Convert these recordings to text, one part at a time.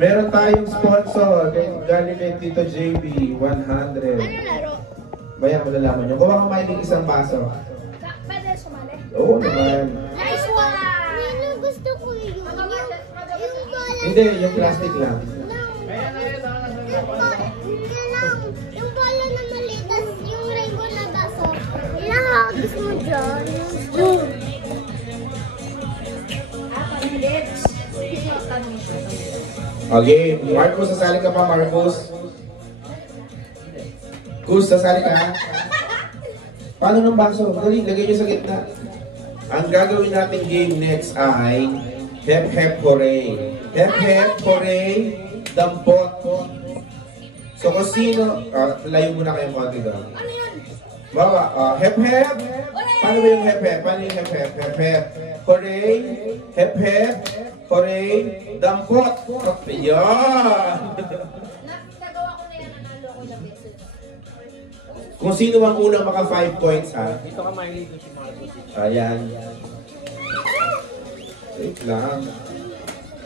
Meron tayong sponsor. Galing kay Tito JB. 100. Ano laro? Bayan, malalaman nyo. Kuha ka mahilig isang baso. Pwede sumali? Oo naman. Nice one! Nino, gusto ko yun. Hindi, yung plastic lang. Yung pala na maliit, yung rainbow na baso. Ilahagis mo dyan. Okay, Marcos, sasali ka pa, Marcos. Gus, sasali ka. Paano ng baso? Dali, lagay nyo sa gitna. Ang gagawin natin game next ay Hep Hep Hooray. Hep Hep Hooray, dampot. So kung sino, layo muna kayo mga tiga. Ano yun? Bawa, Hep Hep. Paano ba yung Hep Hep? Paano yung Hep Hep? Hep Hep. Hooray, Hep Hep, Hooray, dampot. Yan. Nagawa ko na yan, nanalo ko na beses. Kung sino ang unang maka 5 points, ha? Dito ka mahilig si Marcos. Ayan. Wait lang.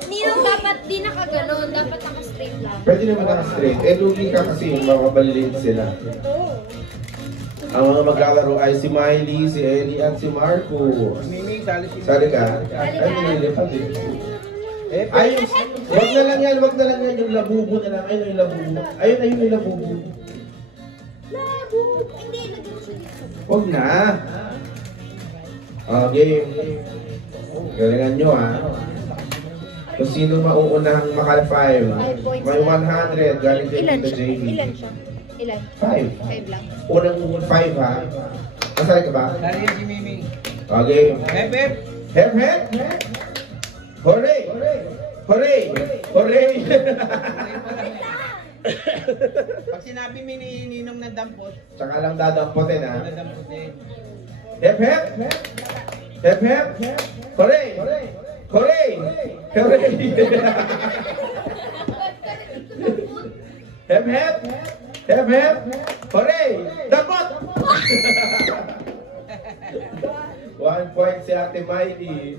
Ninong dapat di nakaganon, dapat naka-straight lang. Pwede naman naka-straight. Eh, lugi ka kasi makabalilin sila. Ang mga maglalaro ay si Miley, si Ellie, at si Marco. Miming, sali si Sali ka? Sali Ay, ka? nililipat eh. Ayun, wag na lang yan, wag na lang yan. Yung labubo na lang. Ayun yung labubo. Ayun yung labubo. Labo! Hindi, lagyan mo siya dito. Wag na. Okay. Galingan nyo, ha. Kung sino mauunang maka 5. May 100 galing kay Ilan Tito siya? JB. Ilan siya? Ilan? 5. 5 lang. Unang 5, ha. Masali ka ba? Sali yan si Miming. Okay. Hep, hep. Hep, hep. Hooray! Hooray! Hooray! Pag sinabi mi ni Ninong na dampot, Tsaka lang dadampotin, ha. dampot din. Hep, hep. Hep, hep. Hooray! Hooray! Hooray! Hep, hep. Hep, hep. Hooray! Dampot! 1 point si Ate Miley.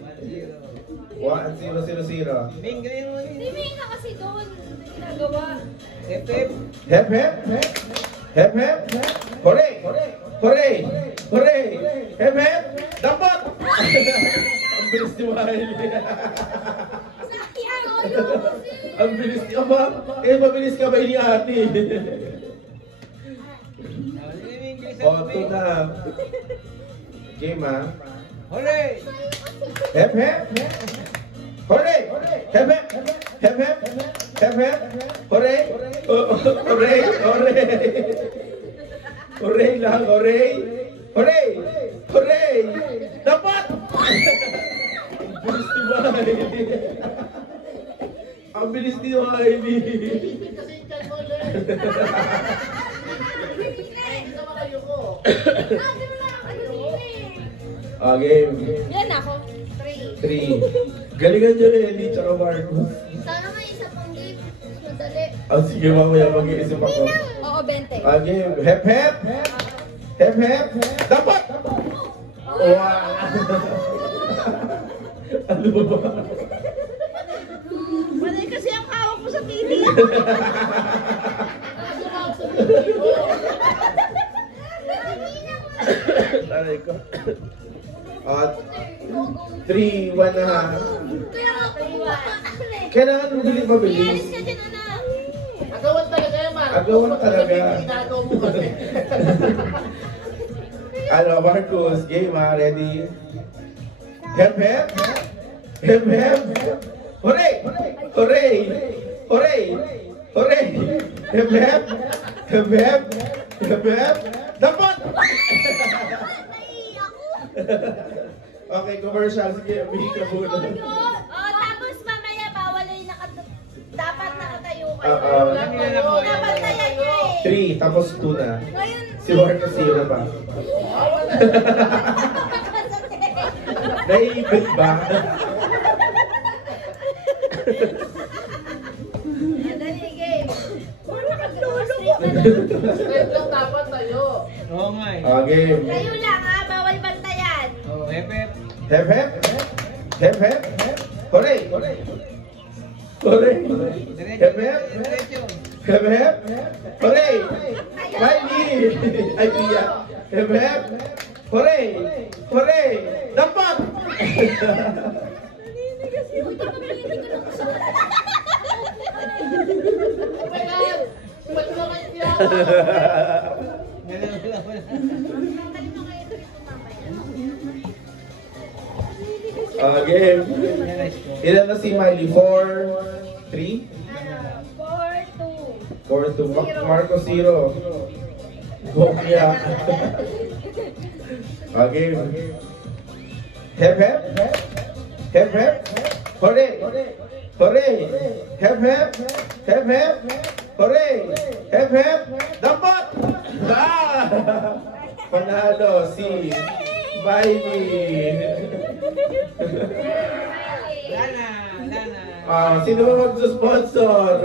1-0-0-0. Ming, galing mo Hindi yun. may ka kasi doon. Ginagawa. Hep, hep. Hep, hep. Hep, hep. Hooray! Hooray! Hooray! Hep, hep. Dampot! Ang bilis ni Miley. Ang bilis ni Aba. Eh, mabilis ka ba ni Ate? Miming, bilisan O, mo, ito Ming. na. Game, ha? Hooray! Hep, hep. Hooray! Hep, hep. Hep, hep. Hep, hep. Hooray! Hooray! Hooray! Hooray lang, hooray! Hooray! Hooray! Dapat! Ang bilis ni Miley. Ang bilis ni Miley. Okay. Yan ako. 3. 3. Galingan nyo rin, Ellie, tsaka Marcos. Sana may isa pang game. Madali. Sige, mamaya mag-iisip ako. Oo, 20. Okay, hep hep! Hep hep! Dapat! Wow! Ano ba? Mali kasi ang hawak mo sa TV. Taray ko. 3, 1 na ha. Kaya ako Kailangan mo bilis mabilis. Alis ka dyan, anak. Agawan talaga yan, Marco. Agawan talaga. Ginagawa mo kasi. Ano, Marcos, game ha, ready? Hep hep! Hep hep! Hooray! Hooray! Hooray! Hooray! Hep hep! Hep hep! Hep hep! Dapat! Okay, commercial. Sige, bigay ka muna. Oh, tapos mamaya bawal ay dapat nakatayo kayo. Oo. Dapat tayo eh. 3, tapos 2 na. Ngayon, Si Marcos, 0 pa. Naiibig ba? dali game. Puro nakatulog na lang. Straight lang dapat tayo. Oo nga eh. Okay. Kayo lang ha, bawal bantayan. Oh, hep, hep. Hep hep. Hep hep. Hooray! Hooray! Diretso. Hep, hep. Diretso. Hep, hep. Hooray! Miley! Ay, Pia. Hep, hep. Hooray! Hooray! Dapat! Oh my God! Ba't naman siya? Game. Ilan na si Miley? 4, 3? 4-2. Marco 0. Bokya. Game. Hep, hep. Hep, hep. Hooray! Hooray! Hep, hep. Hep, hep. Hooray! Hep, hep. Dapat! Panalo si Miley. Lana. Sino ba mag-sponsor?